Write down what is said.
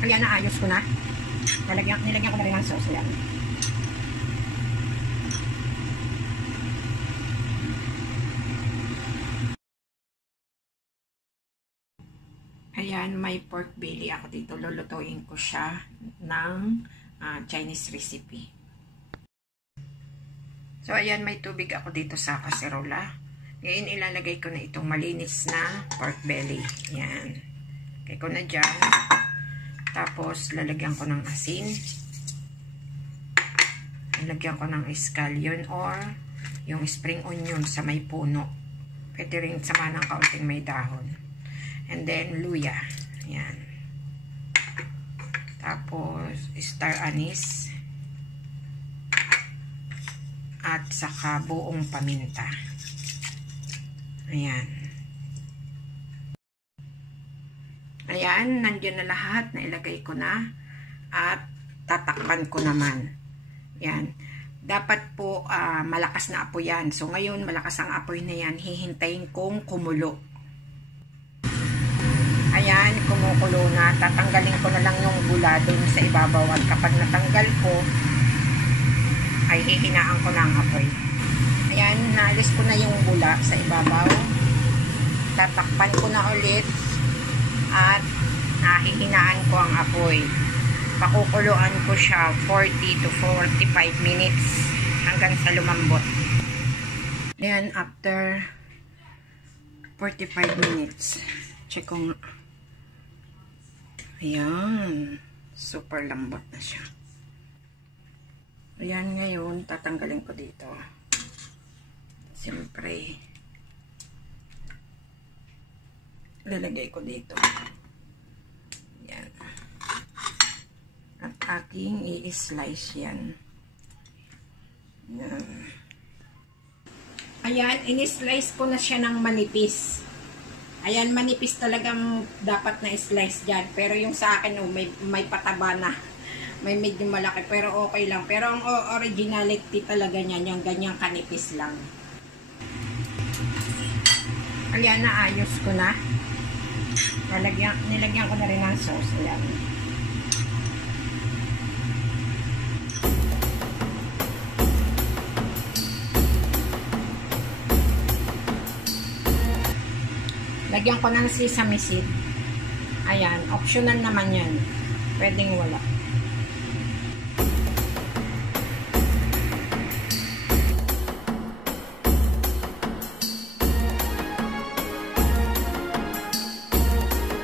Ayan, naayos ko na. Nilagyan ko na rin ng sauce. Ayan. Ayan, may pork belly ako dito. Lulutuin ko siya ng Chinese recipe. So, ayan, may tubig ako dito sa kaserola. Ngayon, ilalagay ko na itong malinis na pork belly. Ayan. Lagay ko na dyan. Tapos, lalagyan ko ng asin. Lalagyan ko ng scallion or yung spring onion sa may puno. Pwede rin sama ng kaunting may dahon. And then, luya. Ayan. Tapos, star anise. At saka buong paminta. Ayan. Ayan, nandiyan na lahat. Nailagay ko na. At tatakpan ko naman. Ayan. Dapat po malakas na apoy yan. So, ngayon, malakas ang apoy na yan. Hihintayin kong kumulo. Ayan, kumukulo na. Tatanggalin ko na lang yung bula dun sa ibabaw. At kapag natanggal ko, ay hihinaan ko na ang apoy. Ayan, naalis ko na yung bula sa ibabaw. Tatakpan ko na ulit. At hihinaan ko ang apoy. Pakukuluan ko siya 40 to 45 minutes hanggang sa lumambot. Ayan, after 45 minutes. Check ko nga. Ayan. Super lambot na siya. Ayan, ngayon, tatanggalin ko dito. Siyempre, lalagay ko dito. Ayan. At aking i-slice yan. Ayan. Ayan, in-slice ko na siya ng manipis. Ayan, manipis talagang dapat na slice dyan. Pero yung sa akin, oh, may pataba na. May medyo malaki, pero okay lang. Pero ang originality talaga niyan, yung ganyang kanipis lang. Ayan, naayos ko na. Nilagyan ko na rin ng sauce. Ayan. Lagyan ko ng sesame seed. Ayan, optional naman yan. Pwedeng wala.